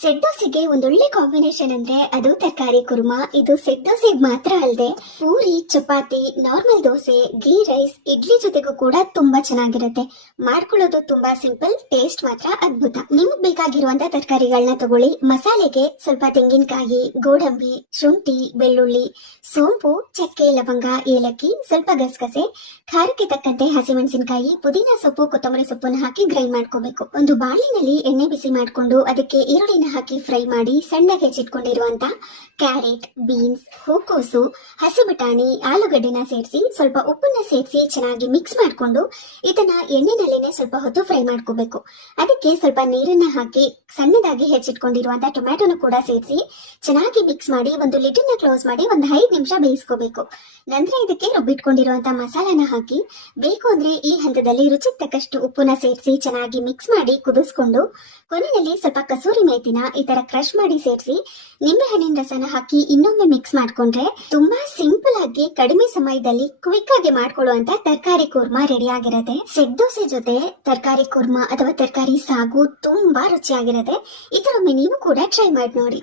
Set ದೋಸೆಗೆ ಒಂದೊಳ್ಳೆ combination ಅಂದ್ರೆ ಅದು ತರಕಾರಿ ಕುರ್ಮಾ. ಇದು ಸೆಟ್ ದೋಸೆಗೆ ಮಾತ್ರ ಅಲ್ಲದೆ ಪೂರಿ, ಚಪಾತಿ, ನಾರ್ಮಲ್ ದೋಸೆ, ಗೀ ರೈಸ್, ಇಡ್ಲಿ ಜೊತೆಗೂ ಕೂಡ ತುಂಬಾ ಚೆನ್ನಾಗಿರುತ್ತೆ. ಮಾಡ್ಕೊಳ್ಳೋದು ತುಂಬಾ ಸಿಂಪಲ್, ಟೇಸ್ಟ್ ಮಾತ್ರ ಅದ್ಭುತ. ನಿಮ್ಗೆ ಬೇಕಾಗಿರುವಂತ ತರಕಾರಿಗಳನ್ನ ತಗೊಳ್ಳಿ. ಮಸಾಲೆಗೆ ಸ್ವಲ್ಪ ತೆಂಗಿನಕಾಯಿ, ಗೋಡಂಬಿ, ಶುಂಠಿ, ಬೆಳ್ಳುಳ್ಳಿ, ಸೋಂಪು, ಚಕ್ಕೆ, ಲವಂಗ, ಏಲಕ್ಕಿ, ಸ್ವಲ್ಪ ಗಸಗಸೆ, ಖಾರಕ್ಕೆ ತಕ್ಕಂತೆ ಹಸಿಮೆಣಸಿನಕಾಯಿ, ಪುದೀನ ಸೊಪ್ಪು, ಕೊತ್ತಂಬರಿ ಸೊಪ್ಪನ್ನು ಹಾಕಿ ಗ್ರೈಂಡ್ ಮಾಡ್ಕೋಬೇಕು. ಒಂದು ಬಾಳಿನಲ್ಲಿ ಎಣ್ಣೆ ಬಿಸಿ ಮಾಡ್ಕೊಂಡು ಅದಕ್ಕೆ ಈರುಳ್ಳಿನ ಹಾಕಿ ಫ್ರೈ ಮಾಡಿ ಸಣ್ಣಗೆ ಹೆಚ್ಚಿಟ್ಕೊಂಡಿರುವಂತ ಕ್ಯಾರೆಟ್, ಬೀನ್ಸ್, ಹೂಕೋಸು, ಹಸಿ ಬಟಾಣಿ, ಆಲೂಗಡ್ಡೆನ ಸೇರಿಸಿ ಸ್ವಲ್ಪ ಉಪ್ಪನ್ನ ಸೇರಿಸಿ ಚೆನ್ನಾಗಿ ಮಿಕ್ಸ್ ಮಾಡಿಕೊಂಡು ಇದನ್ನ ಎಣ್ಣೆನಲ್ಲಿನೇ ಸ್ವಲ್ಪ ಹೊತ್ತು ಫ್ರೈ ಮಾಡ್ಕೋಬೇಕು. ಅದಕ್ಕೆ ಸ್ವಲ್ಪ ನೀರನ್ನ ಹಾಕಿ ಸಣ್ಣದಾಗಿ ಹೆಚ್ಚಿಟ್ಕೊಂಡಿರುವಂತ ಟೊಮ್ಯಾಟೊನು ಕೂಡ ಸೇರಿಸಿ ಚೆನ್ನಾಗಿ ಮಿಕ್ಸ್ ಮಾಡಿ ಒಂದು ಲಿಡ್ಡನ್ನ ಕ್ಲೋಸ್ ಮಾಡಿ ಒಂದು 5 ನಿಮಿಷ ಬೇಯಿಸ್ಕೋಬೇಕು. ನಂತರ ಇದಕ್ಕೆ ರುಬ್ಬಿಟ್ಕೊಂಡಿರುವಂತ ಮಸಾಲಾನ ಹಾಕಿ ಬೇಕು ಅಂದ್ರೆ ಈ ಹಂತದಲ್ಲಿ ರುಚಿಗೆ ತಕ್ಕಷ್ಟು ಉಪ್ಪನ್ನ ಸೇರಿಸಿ ಚೆನ್ನಾಗಿ ಮಿಕ್ಸ್ ಮಾಡಿ ಕುದಿಸ್ಕೊಂಡು ಕೊನೆಯಲ್ಲಿ ಸ್ವಲ್ಪ ಕಸೂರಿ ಮೇಥಿನ ಈ ತರ ಕ್ರಶ್ ಮಾಡಿ ಸೇರಿಸಿ ನಿಂಬೆ ಹಣ್ಣಿನ ರಸನ ಹಾಕಿ ಇನ್ನೊಮ್ಮೆ ಮಿಕ್ಸ್ ಮಾಡ್ಕೊಂಡ್ರೆ ತುಂಬಾ ಸಿಂಪಲ್ ಆಗಿ ಕಡಿಮೆ ಸಮಯದಲ್ಲಿ ಕ್ವಿಕ್ ಆಗಿ ಮಾಡ್ಕೊಳ್ಳುವಂತ ತರಕಾರಿ ಕುರ್ಮಾ ರೆಡಿ ಆಗಿರುತ್ತೆ. ಸೆಟ್ ದೋಸೆ ಜೊತೆ ತರಕಾರಿ ಕುರ್ಮಾ ಅಥವಾ ತರಕಾರಿ ಸಾಗು ತುಂಬಾ ರುಚಿಯಾಗಿರುತ್ತೆ. ಇದರೊಮ್ಮೆ ನೀವು ಕೂಡ ಟ್ರೈ ಮಾಡಿ ನೋಡಿ.